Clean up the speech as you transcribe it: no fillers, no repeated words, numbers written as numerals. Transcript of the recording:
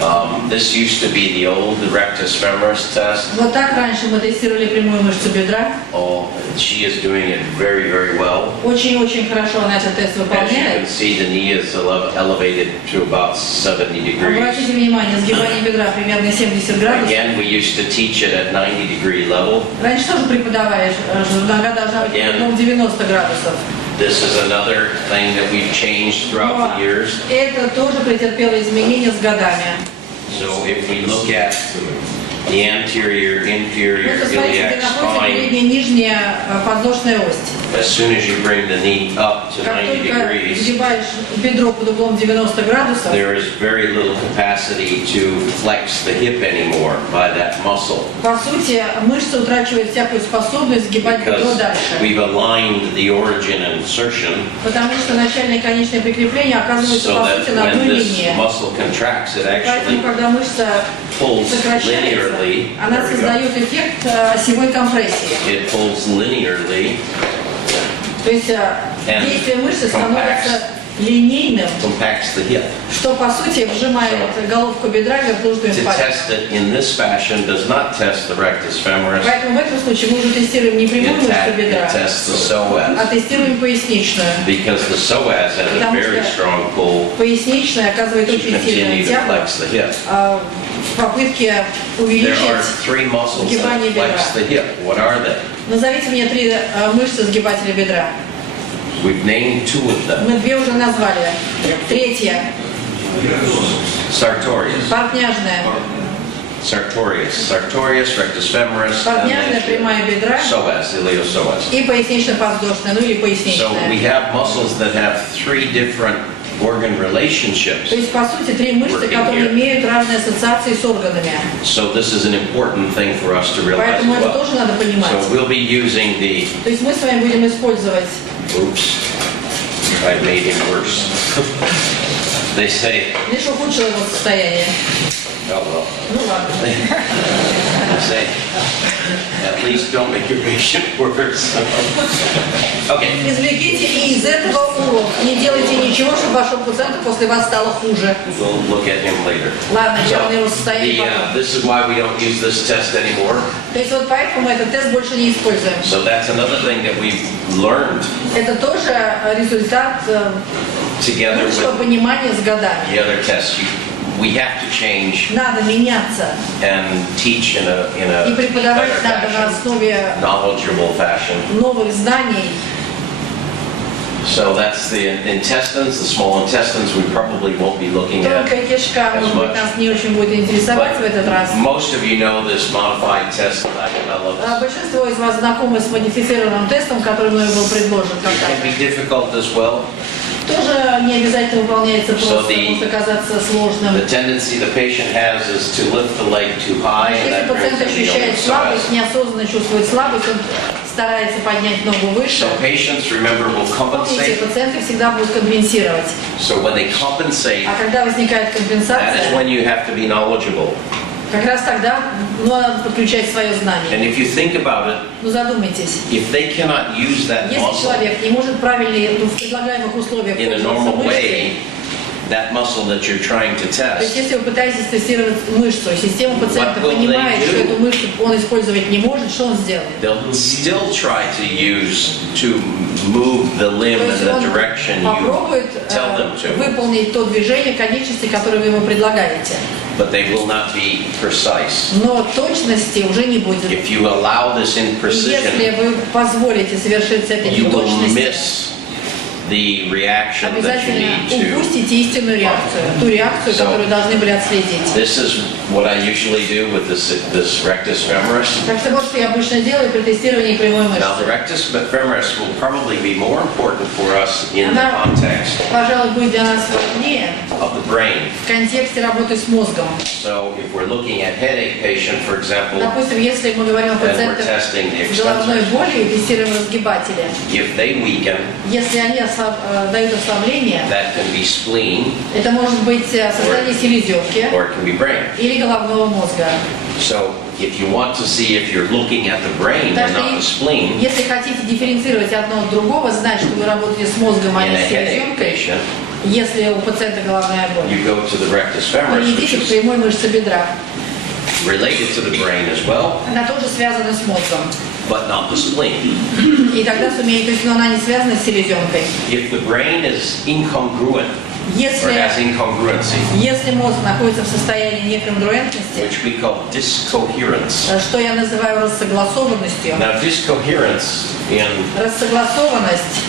This used to be the old rectus femoris test. Вот так раньше мы тестировали прямую мышцу бедра. Oh, she is doing it very, very well. Очень-очень хорошо она этот тест As you выполняет. can see, the knee is elevated to about 70 degrees. Обратите внимание, сгибание бедра примерно 70 градусов. Again, we used to teach it at 90-degree level. Раньше тоже преподавали, что нога должна быть примерно 90 градусов. This is another thing that we've changed throughout the years. Это тоже претерпело изменения с годами. So if we look at the anterior, inferior Смотрите, где iliac находится spine, передняя нижняя подвздошная ось. as soon as you bring the knee up to Как 90 только degrees, сгибаешь бедро под углом 90 градусов, there is very little capacity to flex the hip anymore by that muscle. по сути, мышца утрачивает всякую способность сгибать бедро Because дальше. we've aligned the origin and insertion Потому что начальное и конечное прикрепление оказывается, so по that сути, на одной when this линии. muscle contracts, it Поэтому, actually когда мышца pulls сокращается, linearly. она There we go. создает эффект осевой компрессии. It pulls linearly, То есть действие мышцы становится линейным, compacts the hip. что по сути вжимает головку бедра в верхушную To пальцем. test it in this fashion does not test the rectus femoris. Поэтому в этом случае мы уже тестируем не прямую мышцу бедра, It tests the psoas, а тестируем поясничную. because the psoas has a very strong pull Поясничная оказывает to очень сильную continue to тягу flex the hip. в попытке There are увеличить. three muscles сгибание that бедра. flex the hip. What are they? Назовите мне три мышцы сгибателя бедра. We've named two of them. Мы две уже назвали. Третья Sartorius. портняжная. Sartorius, rectus femoris, and Портняжная then прямая бедра psoas, iliopsoas. и пояснично-подвздошная, ну или So поясничная. we have muscles that have three different organ relationships. То есть, по сути, три мышцы, которые имеют разные ассоциации с органами. So this is an important thing for us to realize Поэтому as это well. тоже надо понимать. So we'll be using the, То есть мы с вами будем использовать. oops, I made him worse. They say, Лишь ухудшило его состояние. oh well, Ну ладно. they say, at least don't make your patient worse. Okay, Извлеките и из этого урок. Не делайте ничего, чтобы вашему пациенту после вас стало хуже. we'll look at him later. Ладно, So делаем его состояние потом. this is why we don't use this test anymore. То есть вот поэтому мы этот тест больше не используем. So that's another thing that we've learned Это тоже результат together лучшего with понимания с годами. the other tests. We have to change Надо меняться. and teach in a И преподавать better надо на fashion, основе knowledgeable fashion. новых знаний. So that's the intestines, the small intestines. We probably won't be looking at. Тонкая кишка, as может быть, much. нас не очень будет интересовать в этот раз. Most of you know this modified test that I developed. Большинство из вас знакомы с модифицированным тестом, который мной был предложен It can когда-то. be difficult as well. Тоже не обязательно выполняется просто, может оказаться сложным. The tendency the patient has is to lift the leg too high, and Если that brings пациент in the ощущает слабость, psoas. неосознанно чувствует слабость, он старается поднять ногу выше. So patients, remember, will Помните, compensate. пациенты всегда будут компенсировать. So when they compensate, А когда возникает that is компенсация, when you have to be knowledgeable. как раз тогда надо подключать свое знание. And if you think about it, Ну задумайтесь. if they cannot use that Если muscle человек не может правильно в предлагаемых условиях in a пользоваться normal мышцей, way, that muscle that you're trying to то есть test, если вы пытаетесь тестировать мышцу, и система пациента What will понимает, they do? что эту мышцу он использовать не может, что он сделает? they'll still try to move the limb То in есть the он direction you попробует tell them to, выполнить то движение конечности, которое вы ему предлагаете. but they will not be precise. Но точности уже не будет. If you allow this И если imprecision, вы позволите совершить этой you will неточности, miss the reaction that you обязательно need to. упустите истинную реакцию, ту реакцию, которую должны были отследить. This is what I usually do with this rectus femoris. Так что вот что я обычно делаю при тестировании прямой Now, the мышцы. rectus femoris will probably be more important for us in the Она, context пожалуй, будет для нас важнее of the brain. в контексте работы с мозгом. So, if we're looking at headache patient, for example, Допустим, если мы говорим о then we're пациентах testing the с головной extensors. болью и тестируем разгибатели, If they weaken, если они дают ослабление, that can be spleen это может быть состояние селезенки or it can be brain. или головного мозга. So, if you want to see if you're looking at the brain Так and что, not the spleen, если хотите дифференцировать одно от другого, знать, что вы работаете с мозгом, а in не a с headache селезенкой, patient, Если у пациента головная боль, you go to the rectus femoris, which идите к is прямой мышце бедра. related to the brain as well, Она тоже связана с мозгом. but not the spleen. И тогда сумеет, то есть, но она не связана с селезенкой. If the brain is incongruent or Если has incongruency, мозг находится в состоянии неконгруентности, which we call discoherence. что я называю рассогласованностью, Now, discoherence in рассогласованность